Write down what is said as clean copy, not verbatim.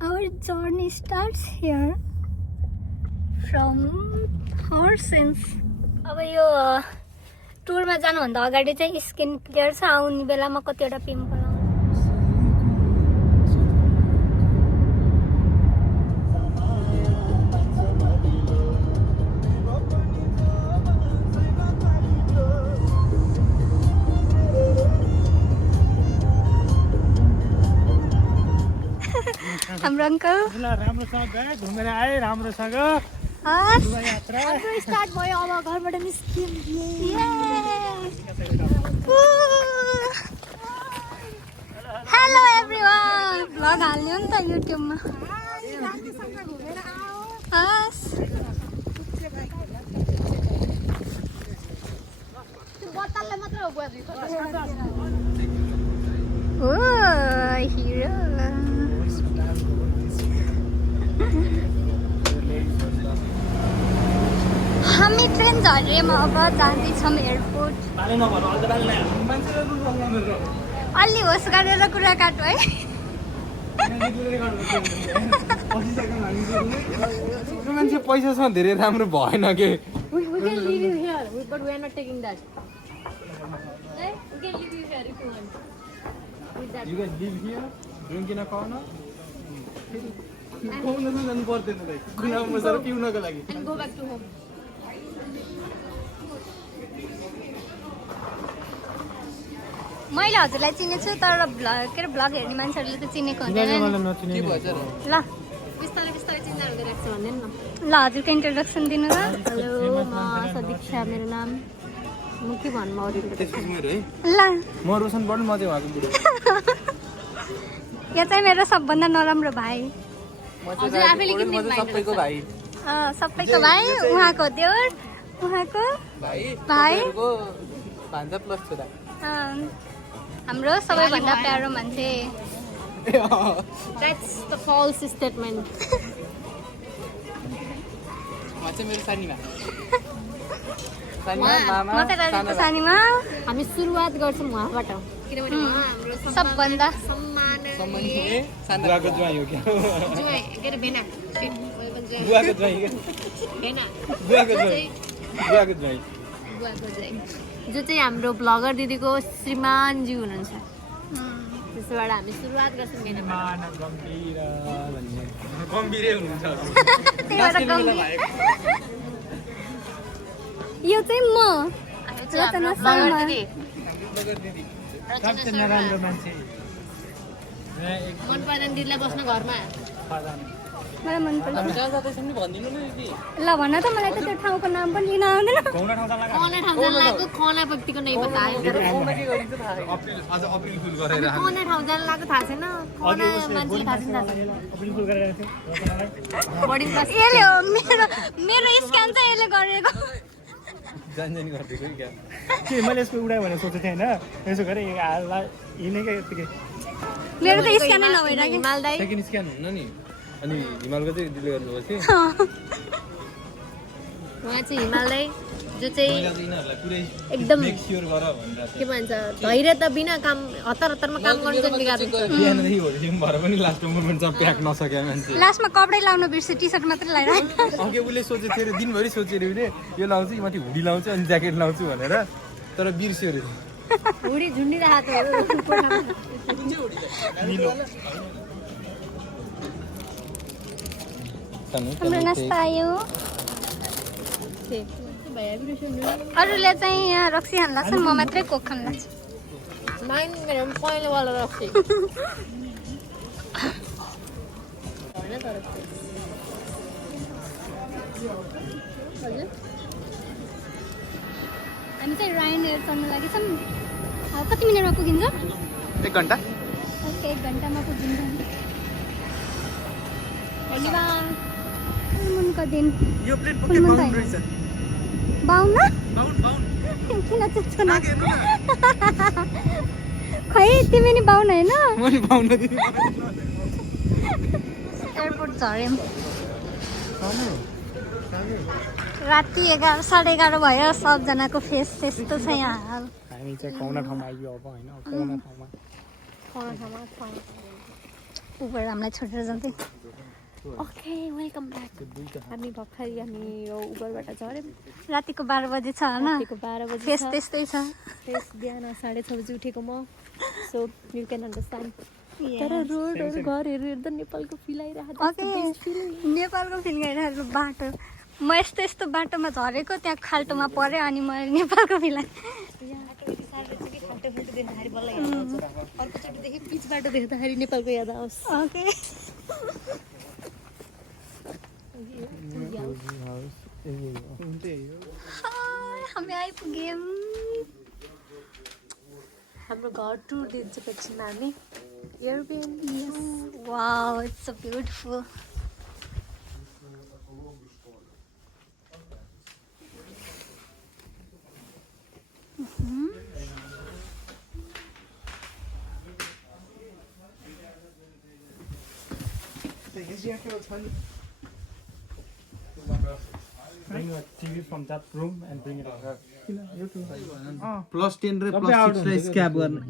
Our journey starts here from Horsens. अब यो टुरमा जानुभन्दा अगाडि चाहिँ स्किन क्लियर छ आउने बेलामा कतिवटा पिम्पल हाम्रो अंकल राम्रोसँग गए घुमेर आए राम्रोसँग यात्रा स्टार्ट भयो अब घरबाट निस्कियौँ हेलो एभ्रीवन भ्लग हाल्नु नि त युट्युबमा हस् ओ हिरो हामी ट्रेन झरेमा अब जाँदैछौँ एयरपोर्ट अलि होस् गरेर कुरा काट्नु है मान्छे पैसासँग धेरै राम्रो भएन के You guys live here, drink in a corner. जानु पर्दैन कुनामा बसेर पिउनको लागि and go back to home. मैले हजुरलाई चिनेको छु तर के अरे भ्लग हेर्ने मान्छेहरूले त चिनेको हुँदैन ल बिस्तारै बिस्तारै चिन्दा हुँदै रहेछ भन्दैन न ल हजुरको इन्ट्रोडक्सन दिनु न हेलो म सदीक्षा मेरो नाम म के भन्नु ल म रोशन बढ्नु म चाहिँ उहाँको बुढो यो चाहिँ मेरो सबभन्दा नराम्रो भाइ हजुर आफैले किन्ने सबैको भाइ सबैको भाइ उहाँको देवर उहाँको भाइ भाइको भान्जा प्लस छोरा हाम्रो सबैभन्दा प्यारो मान्छे That's the false statement. म चाहिँ मेरो सानीमा म त राजेको सानीमा हामी सुरुवात गर्छौँ उहाँबाट किनभने उहाँ हाम्रो सबभन्दा सम्माननीय बुवाको ज्वाइँ हो क्या जुवाई के अरे भेना बुवाको ज्वाइँ भेना बुवाको ज्वाइँ बुवाको ज्वाइँ बुवाको जुवाई जो चाहिँ हाम्रो ब्लगर दिदीको श्रीमानजी हुनुहुन्छ त्यसबाट हामी सुरुवात गर्छौँ भेनाबाट गम्भीरै हुनुहुन्छ यो चाहिँ म रचना शर्मा सबसे नराम्रो मान्छे मन पर्दैन दिदीलाई बस्न घरमा मलाई मन पर्छ जहाँ जाँदैछौँ नि भनिदिनु न कि ल भन त मलाई त त्यो ठाउँको नाम पनि लिन आउँदैन घुम्न ठाउँ जाँदा कौना ठाउँ जान लागेको कौना व्यक्तिको नै बतायो अप्रिल आज अप्रिल फुल गरेर कौना ठाउँ जान लागेको थाहा छैन कौना मान्छेले थाहा छैन अप्रिल फुल गरेर थियो बढी यसले हो मेरो स्क्यान चाहिँ यसले गरेको जानी गरिदिएको क्या के मैले यसको उडायो भनेर सोचेको थिएँ होइन यसो गरेँ हिँडेकै यत्तिकै मेरो त स्क्यानै नभएर कि हिमाल दाइ सेकेन्ड स्क्यान हुन्न नि अनि हिमालको चाहिँ डिले गर्नुपर्छ उहाँ चाहिँ हिमाल दाइ जो चाहिँ यिनीहरूलाई पुरै एकदम मेक स्योर गर भनेर के भन्छ धैर्यता बिना काम हतार हतारमा काम गर्नु चाहिँ निकाल्नु बिहानदेखि भोलिसम्म भएर पनि लास्ट मोमेन्टमा प्याक नसक्यो मान्छे लास्टमा कपडै लाउनु बिर्स्यो टी सर्ट मात्रै लगाएर अघि उसले सोचेको थियो अरे दिनभरि सोचेर उसले यो लाउँछु माथि हुडी लाउँछु अनि ज्याकेट लाउँछु भनेर तर बिर्स्यो अरे हुडी झुन्डिरहेको हाम्रो नास्ता आयो अरूले चाहिँ यहाँ रक्सी खान लाग्छ म मात्रै कोक खान लाग्छ नाइन मेरो पहिलोवाला रक्सी हामी चाहिँ राइन एयर चढ्नु लागि छौँ कति मिनटमा पुगिन्छ 1 घन्टा ओके 1 घन्टामा पुगिन्छ धन्यवाद मुनको दिन यो प्लेट पक्कै बाउन्ड रहेछ बाउन बाउन्ड किन चुच्चो न खै तिमी नि बाउन होइन मैले पाउन एयरपोर्ट झऱ्यौँ राति 11 साढे 11 भयो सबजनाको फेस त्यस्तो छ यहाँ हामी चाहिँ कौना ठाउँमा आइयो अब होइन कौना ठाउँमा उबर हामीलाई छोडेर जाँदै ओके वेलकम ब्याक हामी भर्खर हामी यो उबरबाट झऱ्यौँ रातिको 12 बजे छ होइन रातिको 12 बजे फेस त्यस्तै छ फेस बिहान 6:30 बजी उठेको म सो यु क्यान अन्डरस्ट्यान्ड तर रोडहरू घरहरू हेर्दा नेपालको फिल आइरहेको ओके नेपालको फिल गरिरहेको बाटो म यस्तो यस्तो बाटोमा झरेको त्यहाँ खाल्टोमा परेँ अनि म नेपालको फिल अर्कोचोटिदेखि पिच बाटो देख्दाखेरि नेपालको याद आओस् ओके हामी आइपुग्यौँ हाम्रो घर टुर दिन्छ पछिमा हामी Airbnb wow it's so beautiful Bring a TV from that room and bring it here. +10 र +6 स्क्याब गर्ने